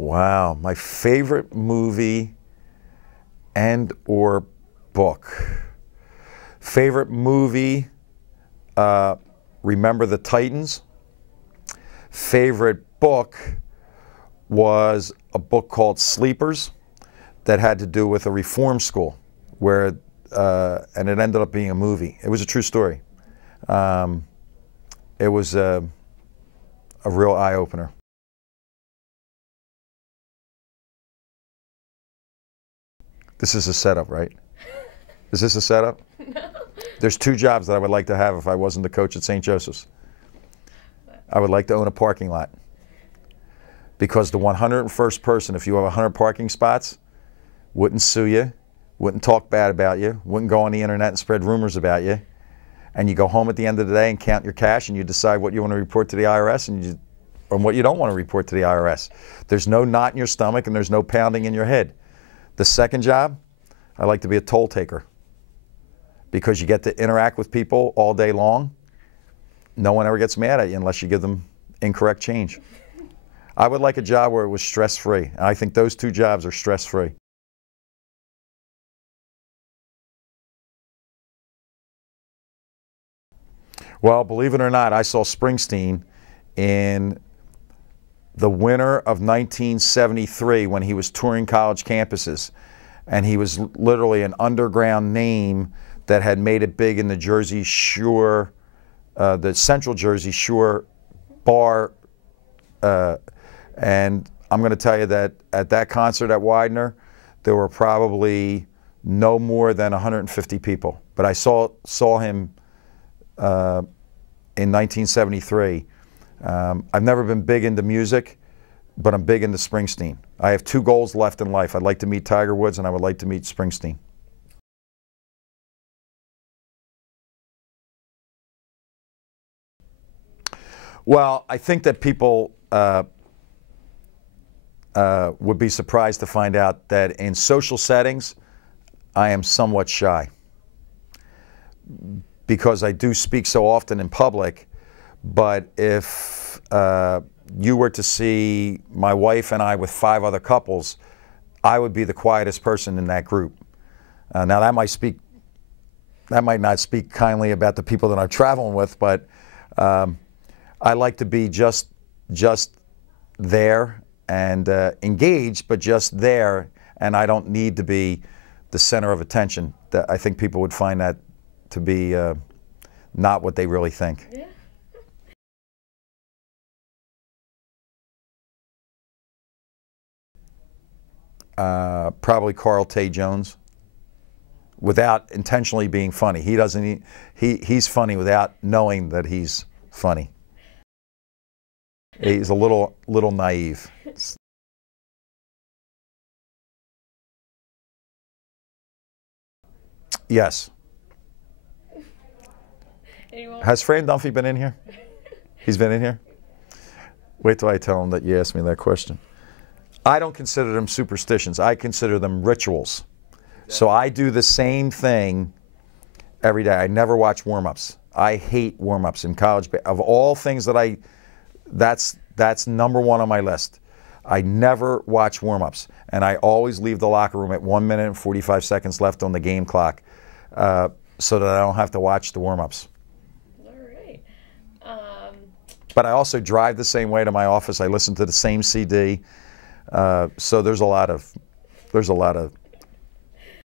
Wow, my favorite movie and or book. Favorite movie, Remember the Titans. Favorite book was a book called Sleepers that had to do with a reform school where, and it ended up being a movie. It was a true story. It was a real eye-opener. This is a setup, right? Is this a setup? No. There's two jobs that I would like to have if I wasn't the coach at St. Joseph's. I would like to own a parking lot. Because the 101st person, if you have 100 parking spots, wouldn't sue you, wouldn't talk bad about you, wouldn't go on the internet and spread rumors about you. And you go home at the end of the day and count your cash and you decide what you want to report to the IRS and what you don't want to report to the IRS. There's no knot in your stomach and there's no pounding in your head. The second job, I like to be a toll taker because you get to interact with people all day long. No one ever gets mad at you unless you give them incorrect change. I would like a job where it was stress-free. And I think those two jobs are stress-free. Well, believe it or not, I saw Springsteen in the winter of 1973 when he was touring college campuses. And he was literally an underground name that had made it big in the Jersey Shore, the Central Jersey Shore bar. And I'm going to tell you that at that concert at Widener, there were probably no more than 150 people. But I saw him in 1973. I've never been big into music, but I'm big into Springsteen. I have two goals left in life. I'd like to meet Tiger Woods and I would like to meet Springsteen. Well, I think that people would be surprised to find out that in social settings, I am somewhat shy. Because I do speak so often in public, but if you were to see my wife and I with 5 other couples, I would be the quietest person in that group. Now that might not speak kindly about the people that I'm traveling with, but I like to be just there and engaged, but just there, and I don't need to be the center of attention. I think people would find that to be not what they really think. Yeah. Probably Carl Tay Jones, without intentionally being funny. He's funny without knowing that he's funny. He's a little naive. Yes. Anyone? Has Fran Dunphy been in here? He's been in here? Wait till I tell him that you asked me that question. I don't consider them superstitions. I consider them rituals. So I do the same thing every day. I never watch warm-ups. I hate warm-ups in college. Of all things that that's number one on my list. I never watch warm-ups. And I always leave the locker room at 1 minute and 45 seconds left on the game clock so that I don't have to watch the warm-ups. All right. But I also drive the same way to my office. I listen to the same CD. So there's a lot of